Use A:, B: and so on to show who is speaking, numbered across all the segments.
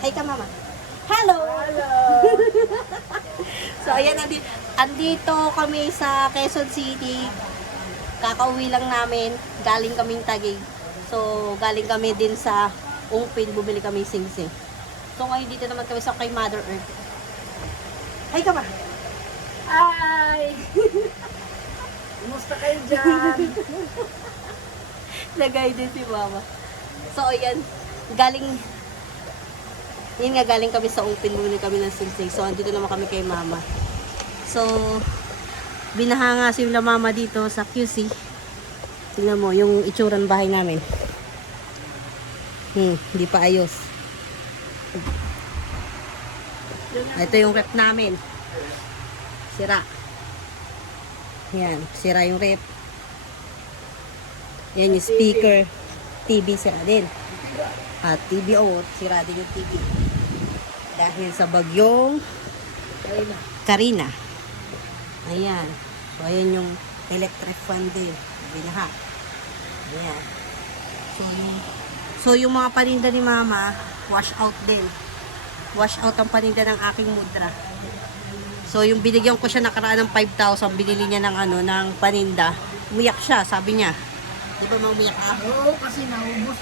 A: Hi ka, mama. Hello!
B: Hello!
A: So, ayan, andi, andito kami sa Quezon City. Kakauwi lang namin. Galing kaming Taguig. So, galing kami din sa Ungpin. Bumili kami sing-sing. So, ngayon dito naman kami sa kay Mother Earth. Hi ka ba?
B: Hi! Kumusta kayo dyan?
A: Nagay din si mama. So, ayan. Galing, yun nga, galing kami sa Ungpin. Bumili kami ng sing-sing. So, andito naman kami kay mama. So, binaha nga si mama dito sa QC. Tingnan mo, yung itsura ng bahay namin. Hmm, hindi pa ayos. Ito yung rep namin. Sira. Yan, sira yung rep. Yan yung speaker. TV sira din. At TV, oh, sira din yung TV. Dahil sa bagyong
B: Ayun na.
A: Karina. Ayan. So, ayan yung electric fan din. Binaha. Ayan. So, yung, so, yung mga paninda ni Mama, wash out din. Wash out ang paninda ng aking mudra. So, yung binigyan ko siya nakaraan ng 5,000, binili niya ng ano, ng paninda. Umiyak siya, sabi niya. Di ba mang umiyak ka?
B: Oo, kasi naubos.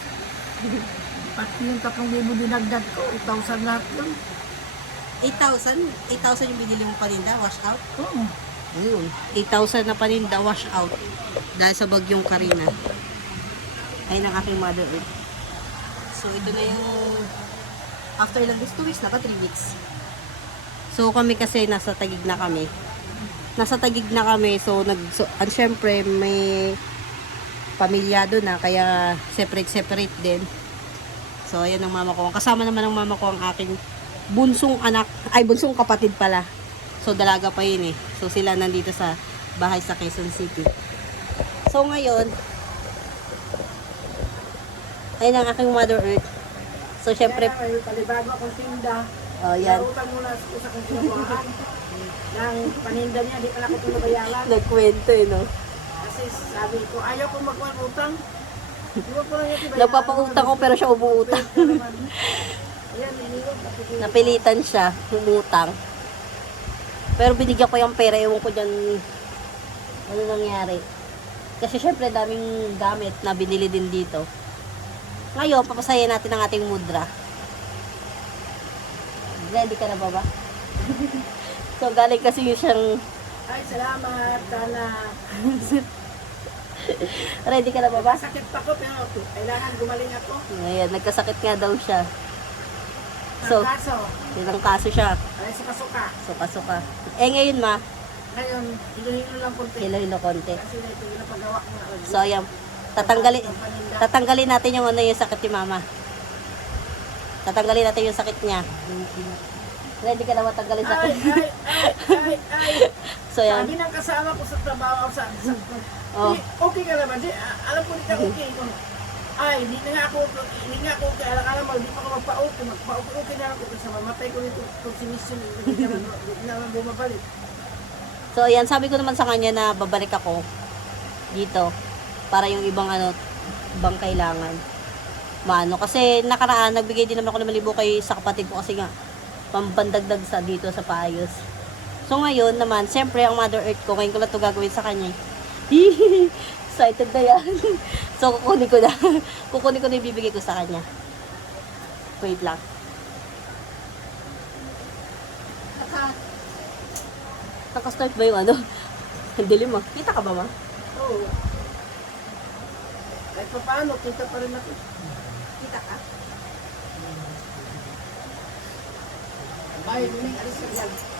B: Pati yung 3,000 dinagdag ko, 1,000 lahat yun.
A: 8,000? 8,000 yung binili mong paninda, wash out?
B: Oo.
A: Ayun. 8,000 na paninda, wash out. Dahil sa bagyong Karina. Ayun ang aking mother earth. So, ito na yung after ilang days, 2 weeks na ba? 3 weeks. So, kami kasi nasa tagig na kami. Nasa tagig na kami. So, nag, so, and syempre, may pamilya doon na. Kaya, separate-separate din. So, ayan ang mama ko. Kasama naman ng mama ko ang aking bunsong anak. Ay, bunsong kapatid pala. So, dalaga pa yun eh. So, sila nandito sa bahay sa Quezon City. So, ngayon, ayun ang aking Mother Earth. So, syempre,
B: Kaya palibago akong tinda.
A: oh, yan.
B: Nautang muna sa kong kinukuhaan. Ng paninda niya, di pa na ako pinabayaran.
A: Nagkwento eh, no?
B: Kasi sabi ko, ayaw ko magkuhan utang.
A: Nagpapautang ko pero siya umuutang. Napilitan siya, umutang. Pero binigyan ko yung pera, ewan ko dyan ano nangyari. Kasi syempre daming gamit na binili din dito. Ngayon, papasayan natin ang ating mudra. Ready ka na ba ba? so, galing kasi yung siyang...
B: Ay, salamat. Sana.
A: Ready ka na ba ba?
B: Sakit pa ko, pero kailangan gumaling ako.
A: Ngayon, nagkasakit nga daw siya.
B: So,
A: So,
B: kaso,
A: ilang kaso siya.
B: ay suka-suka.
A: Suka-suka. Eh, ngayon ma,
B: Ngayon, hilo-hilo lang konti.
A: hilo-hilo konti.
B: Kasi na ito yung napagawa ko na.
A: So, ayan. Tatanggalin, tatanggalin natin yung ano yung sakit ni mama. Tatanggalin natin yung sakit niya. Ready ka na matanggalin
B: Ay,
A: sakit?
B: ay, ay, ay, ay.
A: So, ayan.
B: Sabi ng kasama ko sa trabaho, sa, sa,
A: Oh.
B: Okay ka naman. Di, alam ko hindi ka okay. Kung, ay, hindi na nga ako, hindi nga ako okay. Alam mo, hindi pa ako magpa-okay. Magpa-okay na ako. Kasi mamatay ko nito. Kung hindi ka na, hindi na naman bumabalik.
A: So, ayan. Sabi ko naman sa kanya na babalik ako dito para yung ibang ano, ibang kailangan. Maano. Kasi nakaraan, nagbigay din naman ako ng malibo kay sa kapatid ko kasi nga, pambandagdag sa dito sa paayos. So ngayon naman, siyempre ang Mother Earth ko, ngayon ko lang ito gagawin sa kanya. Excited na yan. so kukunin ko na. kukunin ko na yung bibigay ko sa kanya. Wait lang. Naka, naka-start ba yung ano? Ang dilim ah. Kita ka ba ma?
B: Oo. Kahit pa paano, kita pa rin ako.
A: Kita ka?
B: Bye, Luning. Alis ka dyan.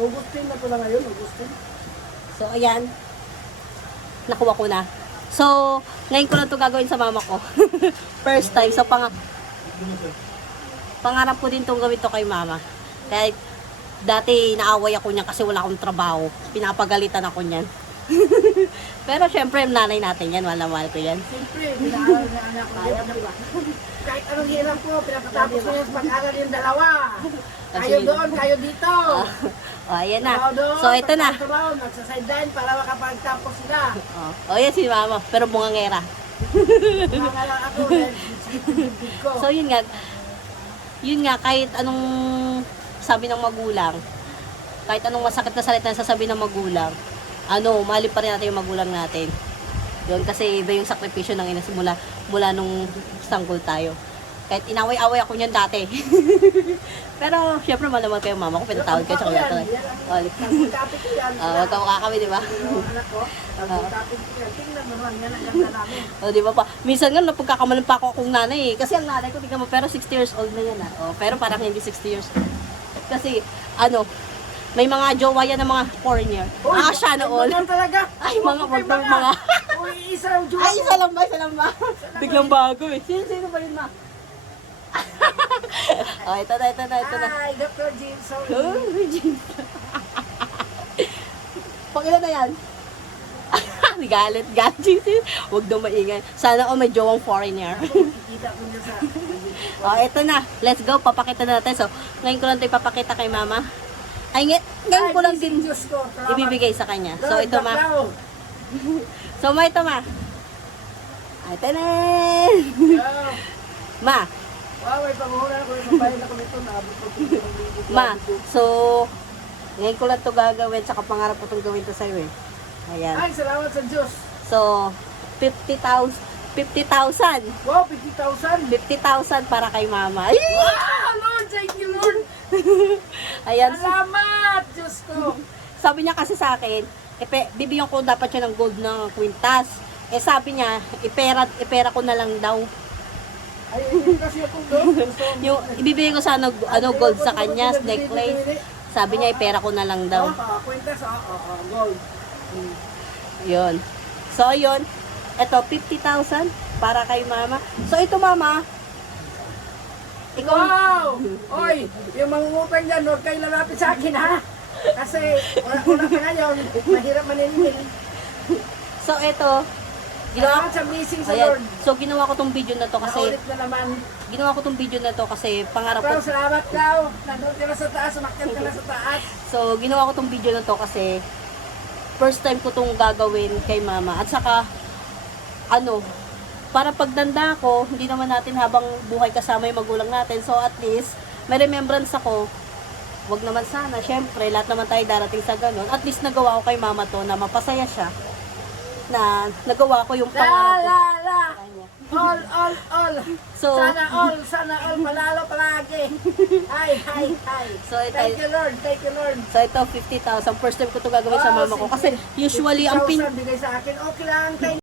B: Augustine na pala ngayon, Augustine.
A: So, ayan. Nakuha ko na. So, ngayon ko lang ito gagawin sa mama ko. First time. So, pang pangarap ko din itong gawin to kay mama. Kahit dati naaway ako niyan kasi wala akong trabaho. Pinapagalitan ako niyan. Pero syempre, nanay natin yan. Wala mahal ko yan.
B: Siyempre, pinaaral niya anak ko.
A: Kaya, di ba?
B: Kahit anong hirap ko, pinapatapos ko yung pag-aral yung dalawa. Kayo doon, kayo dito.
A: Oh, ayan na. So, ito na.
B: pagkatulaw, Nagsa-sideline para makapagtapos sila.
A: Oh, oh yan si mama. Pero bungangera.
B: Mga lang ako, ko.
A: So, yun nga. Yun nga, kahit anong sabi ng magulang, kahit anong masakit na salita na sasabi ng magulang, ano, mali pa rin natin yung magulang natin. Yun, kasi iba yung sakripisyo ng ina mula, mula nung sanggol tayo. Kahit inaway-away ako niyan dati. Pero, syempre, malaman kayo mama ko, pinatawad kayo, tsaka Oh,
B: ko yan.
A: Ah, wag ka makakami, di ba?
B: Yung anak ko, nagkapit ko yan. Tingnan mo naman, yan ang ganda namin.
A: O, di ba pa? Minsan nga, napagkakamalan pa ako akong nanay eh. Kasi ang nanay ko, tingnan mo, pero 60 years old na yan ah. O, pero parang hindi 60 years old. Kasi, ano, may mga jowa yan ng mga foreigner.
B: Uy,
A: Ah, siya na all.
B: talaga.
A: Ay, mga wag
B: kayo
A: mga.
B: Uy, isa lang jowa
A: Ay, isa lang ba? Isa lang ba? Biglang bago eh. Sino, sino ba yun, ma? oh, ito na, ito na, ito na.
B: Ay, Dr. Jean, sorry.
A: Oh, Regine. Pakilan na yan? galit, galit. Huwag daw maingay. Sana oh, may jowang foreigner. Oh, eto na. Let's go. Papakita na natin. So, ngayon ko lang ito ipapakita kay mama. Ay, ngay- ngayon ko lang din ibibigay sa kanya. So, ito ma. So, ma, ito ma. Ay, tanan! Ma, ma. So, ngayon ko lang ito gagawin. Tsaka pangarap ko itong gawin to sa'yo eh. Ayan.
B: Ay, salamat sa Diyos.
A: So, 50,000. 50,000.
B: Wow, 50,000.
A: 50,000 para kay mama.
B: Wow, Lord, thank you, Lord.
A: Ayan.
B: Salamat, Diyos ko.
A: Sabi niya kasi sa akin, ipe, bibigyan ko dapat siya ng gold na kwintas. Eh sabi niya, ipera, ipera ko na lang daw.
B: Ay, kasi ako
A: Yung ibibigay ko sana ano, gold sa kanya, necklace. Sabi niya, ipera ko na lang daw.
B: Ah, kwenta sa ah, ah, gold.
A: Yun. So, yun. Ito, 50,000 para kay mama. So, ito mama. Ikaw,
B: Wow! Oy, yung mangungutang dyan, huwag kayo lalapit sa akin, ha? Kasi, wala, wala pa ngayon, mahirap maniningil.
A: so ito, ginawa
B: Salamat sa blessing sa. Lord.
A: So, ginawa ko tong video na to kasi,
B: Nakaulit na naman.
A: ginawa ko tong video na to kasi pangarap ko
B: Pero salamat ka, nandun ka na sa taas, umakyat ka na sa taas.
A: So, ginawa ko tong video na to kasi first time ko tong gagawin kay mama. At saka, ano, para pagdanda ko, hindi naman natin habang buhay kasama yung magulang natin. So, at least, may remembrance ako. Wag naman sana, syempre, lahat naman tayo darating sa ganun. At least, nagawa ko kay mama to na mapasaya siya. Na nagawa ko yung
B: La,
A: pangarap ko.
B: la, la.
A: sa kanya.
B: All, all, all.
A: So,
B: sana all, sana all, palalo palagi. Hi, hi, hi.
A: So, ito-
B: thank you, Lord. Thank you, Lord.
A: so ito, 50,000. First time ko to gagawin sa
B: Oh,
A: mama ko. Kasi, usually, ang pin...
B: 50,000 bigay sa akin. Okay lang, thank